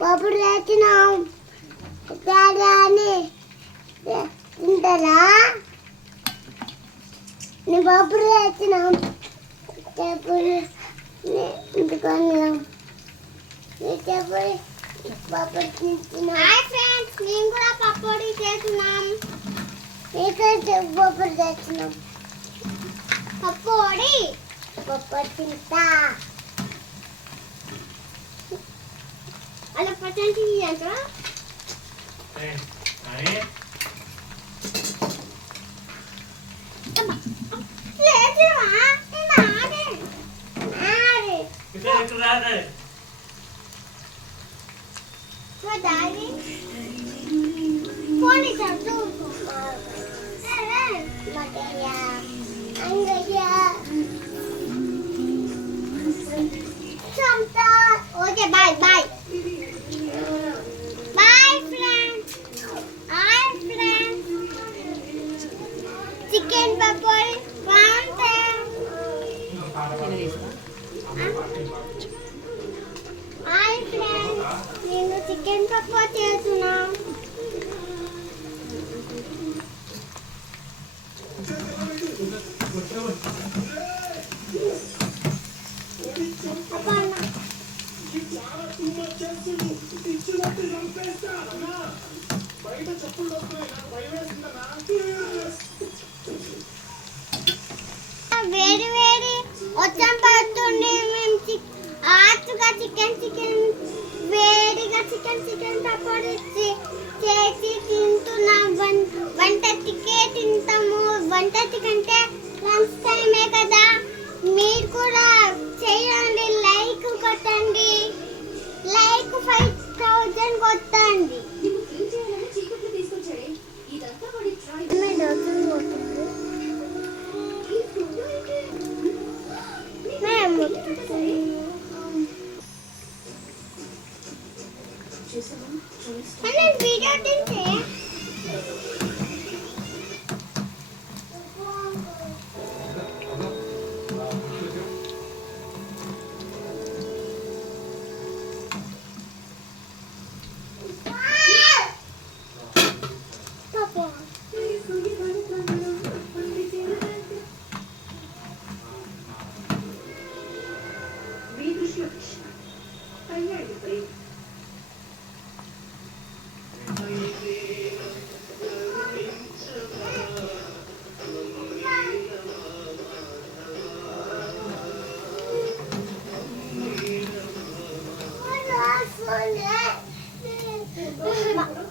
పప్పుడు తెచ్చినాం అని తింటారా? నీ పప్పుడు తెచ్చినాం చెప్పుడు ఇందుకొన్నాం నీ చెప్పుడు పప్పుడు తింటున్నాం. మేము కూడా పకోడీ చేస్తున్నాం. మీకైతే పప్పుడు తెచ్చినాం. పకోడీ పప్పుడు తింటా అలా పచ్చడి అంటారా? Okay bye bye. Chicken pakodi hi friends, నేను చికెన్ పకోడీ చేస్తున్నా. వేడి వేడి వచ్చాం పడుతుంది. మేము ఆటుగా చికెన్ వేడిగా చికెన్ పకోడీ చేసి తింటున్నాం. 1:30కే తింటాము. 1:30 కంటే లంచ్ టైమే కదా. మీరు కూడా చేయండి, లైక్ కొట్టండి. లైక్ 5000 కొట్టండి. వీడియో తింటే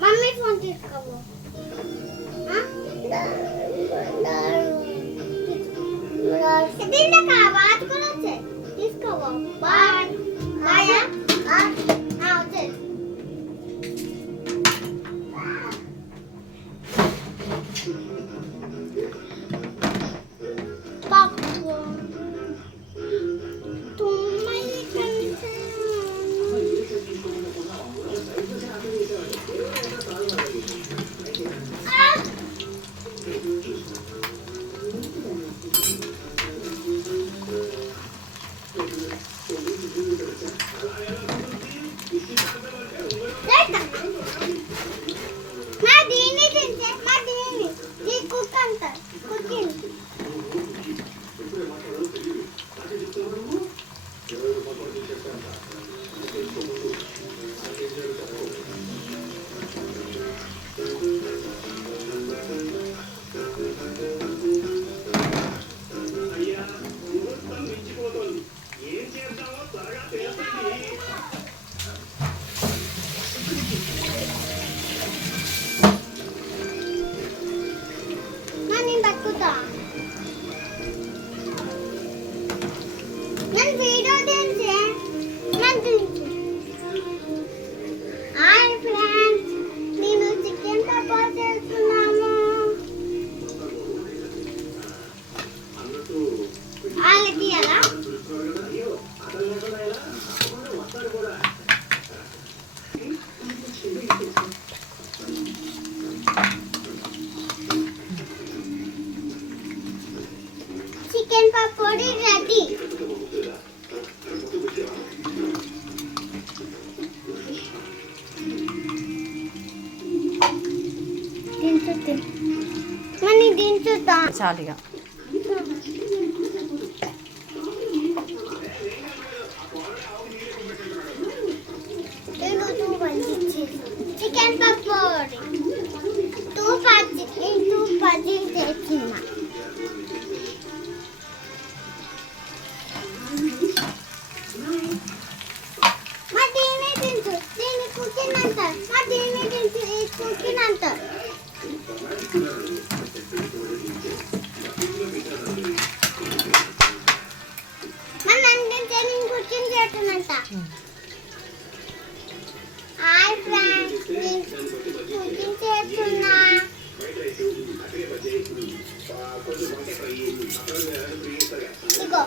మమ్మీ ఫోన్ తీసుకోవు. దీంట్లో వాటి కూడా వచ్చాయి, తీసుకోవు. Bye bye. వచ్చాయి చికెన్ పకోడీ రెడీ. చాలిగా చికెన్ పకోడీ టూ పది తెచ్చిన మా దీన్ని తింటు దీన్ని కుకింగ్ అంటారు మా దీన్ని తింటు ఈ కుకింగ్ అంటారు మన అంటే నేను కుకింగ్ చేస్తున్నంత హాయ్ ఫ్రెండ్స్ కుకింగ్ చేస్తున్నా ఇగో